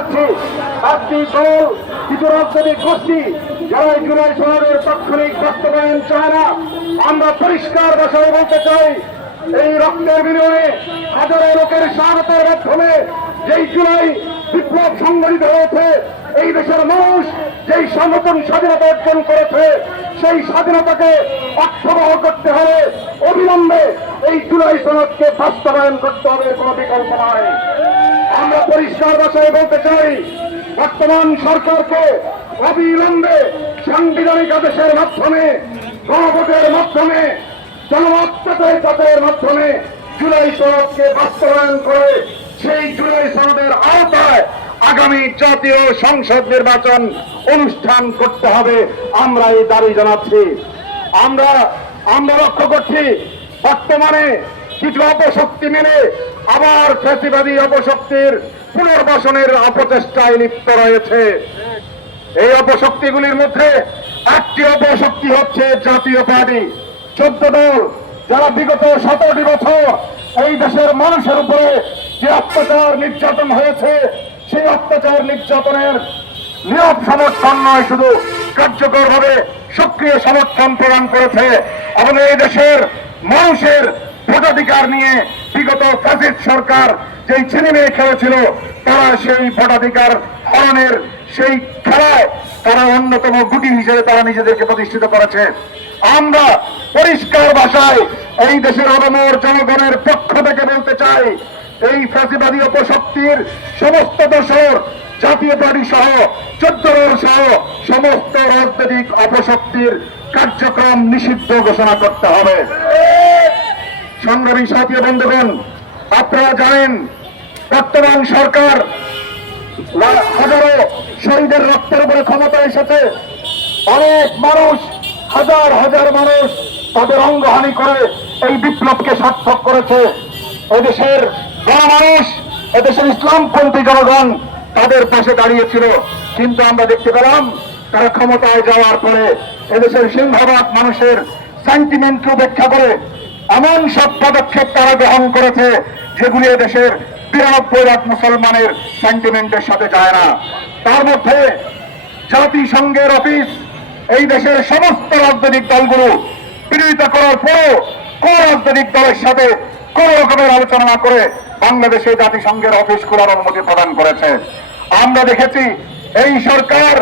করছি একটি দল, কিছু রাজনৈতিক গোষ্ঠী যারা এই জুলাই সনদের তাৎক্ষণিক বাস্তবায়ন চায় না। আমরা পরিষ্কার ভাষায় বলতে চাই, এই রক্তের বিনিময়ে হাজারো লোকের স্বাগতের মাধ্যমে যেই জুলাই বিপ্লব সংগঠিত হয়েছে, এই দেশের মানুষ যেই নতুন স্বাধীনতা অর্জন করেছে, সেই স্বাধীনতাকে অর্থবহ করতে হবে। অবিলম্বে এই জুলাই সনদকে বাস্তবায়ন করতে হবে, কোনো বিকল্প নয়। আমরা পরিষ্কার ভাষায় বলতে চাই, বর্তমান সরকারকে অবিলম্বে সাংবিধানিক আদেশের মাধ্যমে, গণভোটের মাধ্যমে, জনমত যাচাইয়ের মাধ্যমে জুলাই সনদকে বাস্তবায়ন করে সেই জুলাই সনদের আওতায় আগামী জাতীয় সংসদ নির্বাচন অনুষ্ঠান করতে হবে। আমরা এই দাবি জানাচ্ছি। আমরা লক্ষ্য করছি, বর্তমানে কিছু অপশক্তি মিলে আবার ফ্যাসিবাদী অপশক্তির পুনর্বাসনের অপচেষ্টায় লিপ্ত রয়েছে। এই অপশক্তিগুলির মধ্যে একটি অপশক্তি হচ্ছে জাতীয় পার্টি। 14 দল যারা বিগত 17টি বছর এই দেশের মানুষের উপরে যে অত্যাচার নির্যাতন হয়েছে, সেই অত্যাচার নির্যাতনের নীরব সমর্থন নয়, শুধু কার্যকরভাবে সক্রিয় সমর্থন প্রদান করেছে এবং এই দেশের মানুষের ভোটাধিকার নিয়ে বিগত ফ্যাসিস্ট সরকার যেই ছিনিমিনি খেলেছিল, তারা সেই ভোটাধিকার হরণের সেই খেলায় তারা অন্যতম গুটি হিসেবে তারা নিজেদেরকে প্রতিষ্ঠিত করেছে। আমরা পরিষ্কার ভাষায় এই দেশের অদমর জনগণের পক্ষ থেকে বলতে চাই, এই ফ্যাসিবাদী অপশক্তির সমস্ত দোসর জাতীয় পার্টি সহ 14 দল সহ সমস্ত রাজনৈতিক অপশক্তির কার্যক্রম নিষিদ্ধ ঘোষণা করতে হবে। সংগ্রামী সাথী বন্ধুগণ, আপনারা জানেন বর্তমান সরকার হাজারো শহীদের রক্তের উপরে ক্ষমতা এসেছে। অনেক মানুষ, হাজার হাজার মানুষ তাদের অঙ্গহানি করে এই বিপ্লবকে সার্থক করেছে। এদেশের গণমানুষ, এদেশের ইসলামপন্থী জনগণ তাদের পাশে দাঁড়িয়েছিল, কিন্তু আমরা দেখতে পেলাম তারা ক্ষমতায় যাওয়ার পরে এদেশের সিংহভাগ মানুষের সেন্টিমেন্ট উপেক্ষা করে এমন সব পদক্ষেপ তারা গ্রহণ করেছে যেগুলি এদেশের 92 লাখ মুসলমানের সেন্টিমেন্টের সাথে যায় না। তার মধ্যে জাতিসংঘের অফিস এই দেশের সমস্ত রাজনৈতিক দলগুলো বিরোধিতা করার পরও কোন রাজনৈতিক দলের সাথে কোন রকমের আলোচনা না করে বাংলাদেশে জাতিসংঘের অফিস খোলার অনুমতি প্রদান করেছে। আমরা দেখেছি এই সরকার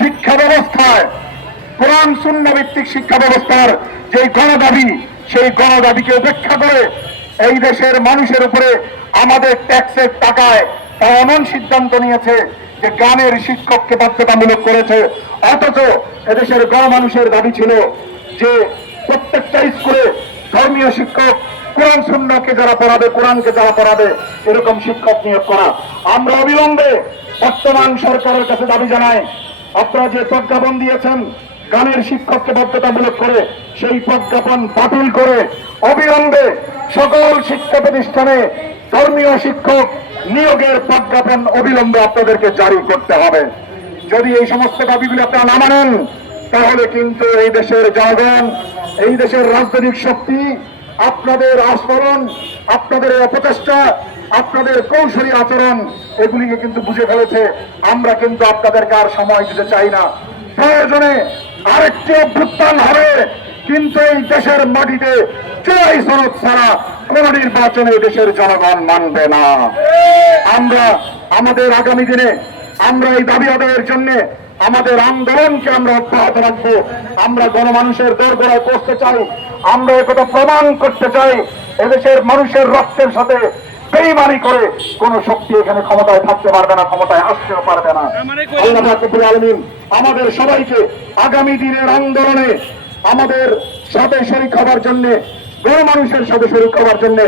শিক্ষা ব্যবস্থায়, কোরআন সুন্নাহ ভিত্তিক শিক্ষা ব্যবস্থার যে গণদাবি, সেই গণদাবিকে উপেক্ষা করে এই দেশের মানুষের উপরে আমাদের ট্যাক্সের টাকায় তারা এমন সিদ্ধান্ত নিয়েছে যে গানের শিক্ষককে বাধ্যতামূলক করেছে। অথচ এদেশের গণমানুষের দাবি ছিল যে প্রত্যেকটা স্কুলে ধর্মীয় শিক্ষক, কোরআন সুন্নাহকে যারা পড়াবে, কোরআনকে যারা পড়াবে, এরকম শিক্ষক নিয়োগ করা। আমরা অবিলম্বে বর্তমান সরকারের কাছে দাবি জানাই, আপনারা যে প্রজ্ঞাপন দিয়েছেন গানের শিক্ষককে বাধ্যতামূলক করে, সেই প্রজ্ঞাপন বাতিল করে অবিলম্বে সকল শিক্ষা প্রতিষ্ঠানে ধর্মীয় শিক্ষক নিয়োগের প্রজ্ঞাপন অবিলম্বে আপনাদেরকে জারি করতে হবে। যদি এই সমস্ত দাবিগুলি আপনারা না মানেন, তাহলে কিন্তু এই দেশের জনগণ, এই দেশের রাজনৈতিক শক্তি আপনাদের আস্ফোরণ, আপনাদের অপচেষ্টা, আপনাদের কৌশলী আচরণ এগুলিকে কিন্তু বুঝে ফেলেছে। আমরা কিন্তু আপনাদেরকে আর সময় দিতে চাই না। প্রয়োজনে আরেকটি অভ্যুত্থান হবে, কিন্তু এই দেশের মাটিতে জুলাই সনদ ছাড়া কোন নির্বাচনে দেশের জনগণ মানবে না। আমরা আমাদের আগামী দিনে আমরা এই দাবি আদায়ের জন্য আমাদের আন্দোলনকে আমরা অব্যাহত রাখবো। আমরা গণমানুষের দোরগোড়ায় পৌঁছতে চাই। আমরা একথা প্রমাণ করতে চাই, এদেশের মানুষের রক্তের সাথে বেইমানি করে কোন শক্তি এখানে ক্ষমতায় থাকতে পারবে না, ক্ষমতায় আসতেও পারবে না। আল্লাহ রাব্বুল আলামিন আমাদের সবাইকে আগামী দিনের আন্দোলনে আমাদের সাথে শরীক হবার জন্য, গণমানুষের সাথে শরীক হবার জন্য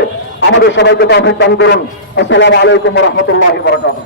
আমাদের সবাইকে তৌফিক দান করুন। আসসালামু আলাইকুম ওয়া রাহমাতুল্লাহি ওয়া বারাকাতুহু।